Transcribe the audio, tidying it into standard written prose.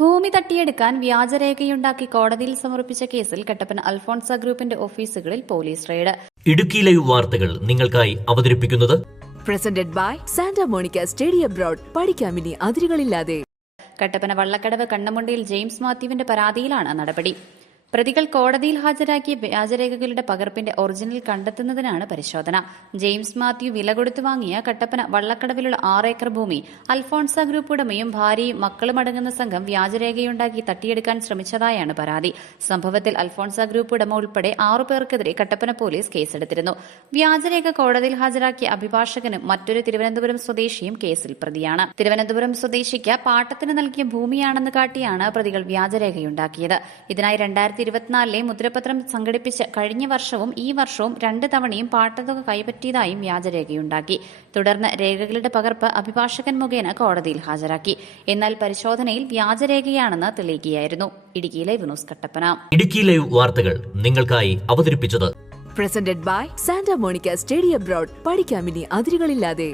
ഭൂമി തട്ടിയെടുക്കാൻ വ്യാജരേഖയുണ്ടാക്കി കോടതിയിൽ സമർപ്പിച്ച കേസിൽ കട്ടപ്പന അൽഫോൺസ ഗ്രൂപ്പിന്റെ ഓഫീസുകളിൽ പോലീസ് റെയ്ഡ്. ഇടുക്കി ലൈവ് വാർത്തകൾ നിങ്ങൾക്കായി അവതരിപ്പിക്കുന്നത് presented by Santa Monica study abroad. പഠിക്കാമിനി അതിരുകളില്ലാതെ. കട്ടപ്പന വള്ളക്കടവ് കണ്ണമുണ്ടിയിൽ ജെയിംസ് മാത്യുവിന്റെ പരാതിയിലാണ് നടപടി. പ്രതികൾ കോടതിയിൽ ഹാജരാക്കിയ വ്യാജരേഖകളുടെ പകർപ്പിന്റെ ഒറിജിനൽ കണ്ടെത്തുന്നതിനാണ് പരിശോധന. ജെയിംസ് മാത്യു വില കൊടുത്തു വാങ്ങിയ കട്ടപ്പന വള്ളക്കടവിലുള്ള 6 ഏക്കർ ഭൂമി അൽഫോൺസ ഗ്രൂപ്പ് ഉടമയും ഭാര്യയും മക്കളും അടങ്ങുന്ന സംഘം വ്യാജരേഖയുണ്ടാക്കി തട്ടിയെടുക്കാൻ ശ്രമിച്ചതായാണ് പരാതി. സംഭവത്തിൽ അൽഫോൺസ ഗ്രൂപ്പ് ഉടമ ഉൾപ്പെടെ 6 പേർക്കെതിരെ കട്ടപ്പന പോലീസ് കേസെടുത്തിരുന്നു. വ്യാജരേഖ കോടതിയിൽ ഹാജരാക്കിയ അഭിഭാഷകനും മറ്റൊരു തിരുവനന്തപുരം സ്വദേശിയും കേസിൽ പ്രതിയാണ്. തിരുവനന്തപുരം സ്വദേശിക്ക് പാട്ടത്തിന് നൽകിയ ഭൂമിയാണെന്ന് കാട്ടിയാണ് പ്രതികൾ വ്യാജരേഖയുണ്ടാക്കിയത്. ഇതിനായി 2024 മുദ്രപത്രം സംഘടിപ്പിച്ച് കഴിഞ്ഞ വർഷവും ഈ വർഷവും 2 തവണയും പാട്ടത്തുക കൈപ്പറ്റിയതായും വ്യാജരേഖയുണ്ടാക്കി. തുടർന്ന് രേഖകളുടെ പകർപ്പ് അഭിഭാഷകൻ മുഖേന കോടതിയിൽ ഹാജരാക്കി. എന്നാൽ പരിശോധനയിൽ വ്യാജരേഖയാണെന്ന് തെളിയിക്കുകയായിരുന്നു. Idukki live news Kattappana. Idukki live വാർത്തകൾ നിങ്ങൾക്കായി അവതരിപ്പിച്ചത് presented by Santa Monica study abroad. പഠിക്കാമിനി അതിരുകളില്ലാതെ.